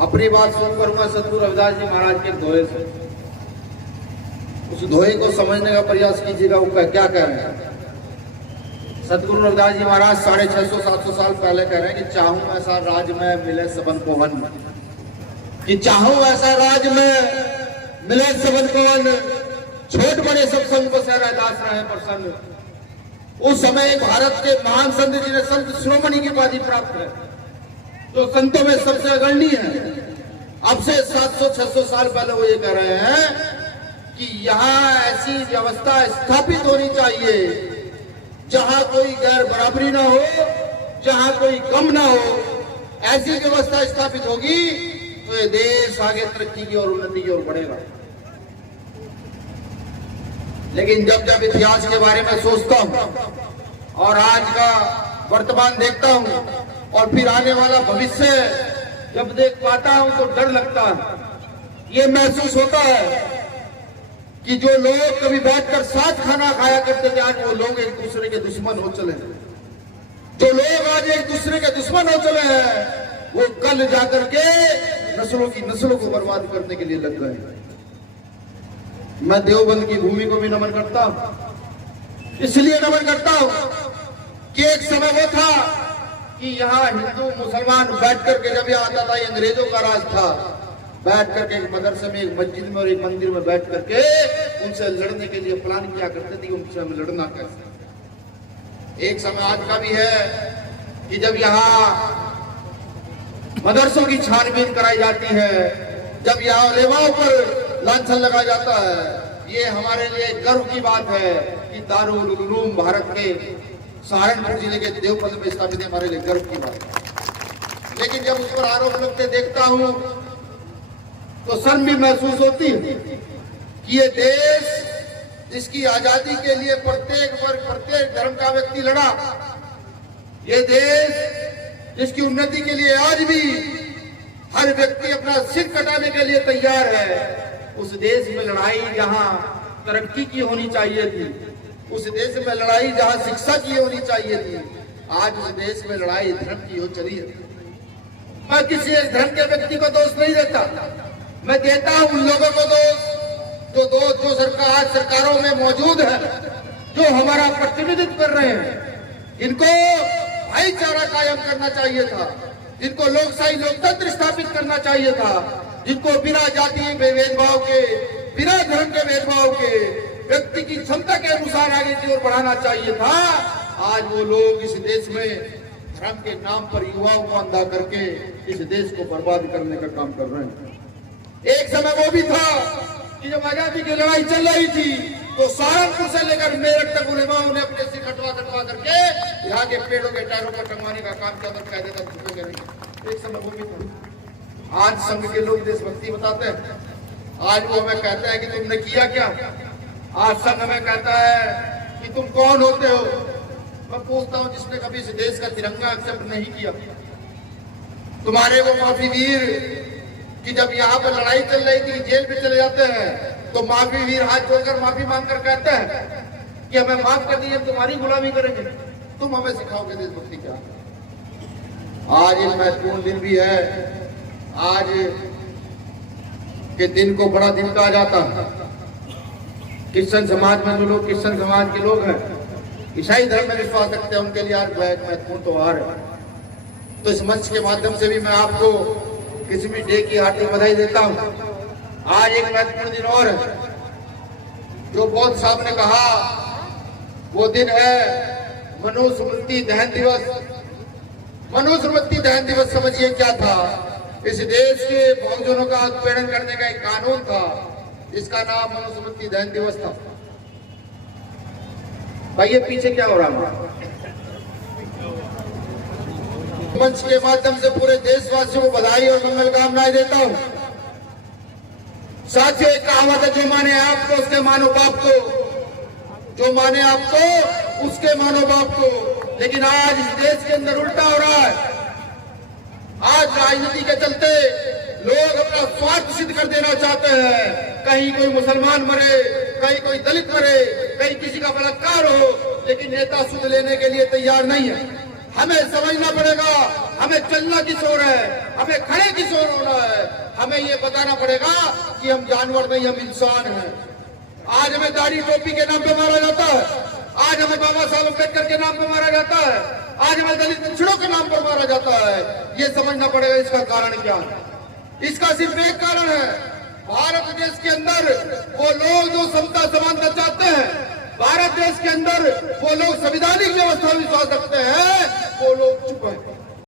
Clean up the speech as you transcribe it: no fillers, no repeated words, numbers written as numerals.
अपनी बात शुरू करूंगा सतगुरु रविदास जी महाराज के दोहे से। उस दोहे को समझने का प्रयास कीजिएगा, वो क्या कह रहे हैं। सतगुरु रविदास जी महाराज 650-700 साल पहले कह रहे हैं कि चाहूं ऐसा राज में मिले सबन को वन, कि चाहूं ऐसा राज में मिले सबन को वन, छोट बड़े सब संग को सहरादास रहे प्रसन्न। उस समय भारत के महान संत जिन्हें संत शिरोमणि की उपाधि प्राप्त है, जो संतों में सबसे अग्रणी है, अब से 700-600 साल पहले वो ये कह रहे हैं कि यहाँ ऐसी व्यवस्था स्थापित होनी चाहिए जहां कोई गैर बराबरी ना हो, जहां कोई कम ना हो। ऐसी व्यवस्था स्थापित होगी तो ये देश आगे तरक्की की और उन्नति की ओर बढ़ेगा। लेकिन जब जब इतिहास के बारे में सोचता हूं और आज का वर्तमान देखता हूं और फिर आने वाला भविष्य जब देख पाता हूं तो डर लगता है। ये महसूस होता है कि जो लोग कभी बैठकर साथ खाना खाया करते थे, आज वो लोग एक दूसरे के दुश्मन हो चले हैं। जो लोग आज एक दूसरे के दुश्मन हो चले हैं, वो कल जाकर के नस्लों को बर्बाद करने के लिए लग गए हैं। मैं देवबंद की भूमि को भी नमन करता हूं, इसलिए नमन करता हूं कि एक समय वो था कि यहाँ हिंदू मुसलमान बैठ करके, जब यहाँ आता था ये अंग्रेजों का राज था, बैठ करके एक मदरसे में, एक मस्जिद में और एक मंदिर में बैठ करके उनसे लड़ने के लिए प्लान किया करते थे, उनसे हम लड़ना कैसे। एक समय आज का भी है कि जब यहाँ मदरसों की छानबीन कराई जाती है, जब यहाँ उलेमाओं पर लांछन लगाया जाता है, ये हमारे लिए गर्व की बात है कि दारुल उलूम भारत के सहारनपुर जिले के देवबंद में स्थापित हमारे लिए गर्व की बात है। लेकिन जब उस पर आरोप लगते देखता हूं तो शर्म भी महसूस होती है कि ये देश जिसकी आजादी के लिए प्रत्येक वर्ग, प्रत्येक धर्म का व्यक्ति लड़ा, ये देश जिसकी उन्नति के लिए आज भी हर व्यक्ति अपना सिर कटाने के लिए तैयार है, उस देश में लड़ाई जहां तरक्की की होनी चाहिए थी, उस देश में लड़ाई जहां शिक्षा की होनी चाहिए थी, आज उस देश में लड़ाई धर्म की हो चली है। मैं किसी एक धर्म के व्यक्ति को दोष नहीं देता, मैं देता हूं उन लोगों को दोष जो सरकार सरकारों में मौजूद है, जो हमारा प्रतिनिधित्व कर रहे हैं। इनको भाईचारा कायम करना चाहिए था, जिनको लोकशाही लोकतंत्र स्थापित करना चाहिए था, जिनको बिना जाति भेदभाव के, बिना धर्म के भेदभाव के व्यक्ति की क्षमता के अनुसार आगे की ओर बढ़ाना चाहिए था। आज वो लोग इस देश में धर्म के नाम पर युवाओं को अंधा करके इस देश को बर्बाद करने का काम कर रहे हैं। एक समय वो भी था कि जब आजादी की लड़ाई चल रही थी तो सहारनपुर से लेकर मेरठ तक उलेमाओं ने अपने सिर कटवा करके यहाँ के पेड़ों के टायरों पर टंगवाने का काम किया, तो कहते थे। एक समय वो भी था। आज संघ के लोग देशभक्ति बताते हैं, आज वो हमें कहते हैं कि तुमने किया क्या। आज संघ हमें कहता है कि तुम कौन होते हो। मैं पूछता हूँ, जिसने कभी इस देश का तिरंगा एक्सेप्ट नहीं किया, तुम्हारे वो माफी वीर कि जब यहाँ पर लड़ाई चल रही थी जेल में चले जाते हैं तो माफी वीर हाथ जोड़कर माफी मांगकर कहते हैं कि हमें माफ कर दीजिए, तुम्हारी गुलामी करेंगे, तुम हमें सिखाओगे देशभक्ति क्या। आज एक महत्वपूर्ण दिन भी है, आज के दिन को बड़ा दिन कहा जाता है। क्रिश्चियन समाज में जो लोग क्रिश्चियन समाज के लोग हैं, ईसाई धर्म में विश्वास रखते हैं, उनके लिए आज महत्वपूर्ण त्योहार है। तो इस मंच के माध्यम से भी मैं आपको क्रिसमस डे की हार्दिक बधाई देता हूं। आज एक महत्वपूर्ण दिन और है जो बौद्ध साहब ने कहा, वो दिन है मनुस्मृति दहन दिवस। मनुस्मृति दहन दिवस समझिए क्या था। इस देश के बहुजनों का उत्पीड़न करने का एक कानून था, इसका नाम मनुस्मृति दहन दिवस था। भाई ये पीछे क्या हो रहा है। मंच के माध्यम से पूरे देशवासियों को बधाई और मंगल कामनाएं देता हूं। साथियों, एक कहावत है, जो माने आपको उसके मानो बाप को, जो माने आपको उसके मानो बाप को। लेकिन आज इस देश के अंदर उल्टा हो रहा है। आज राजनीति के चलते लोग अपना स्वार्थ सिद्ध कर देना चाहते हैं। कहीं कोई मुसलमान मरे, कहीं कोई दलित मरे, कहीं किसी का बलात्कार हो, लेकिन नेता सुध लेने के लिए तैयार नहीं है। हमें समझना पड़ेगा हमें चलना किस ओर है, हमें खड़े किस ओर होना है। हमें ये बताना पड़ेगा कि हम जानवर नहीं, हम इंसान हैं। आज हमें दाढ़ी टोपी के नाम पे मारा जाता है, आज हमें बाबा साहब अम्बेडकर के नाम पे मारा जाता है, आज हमें दलित पिछड़ों के नाम पर मारा जाता है। ये समझना पड़ेगा इसका कारण क्या है। इसका सिर्फ एक कारण है, भारत देश के अंदर वो लोग जो समता समानता चाहते हैं, भारत देश के अंदर वो लोग संवैधानिक व्यवस्था विश्वास रखते हैं, वो लोग चुप हैं।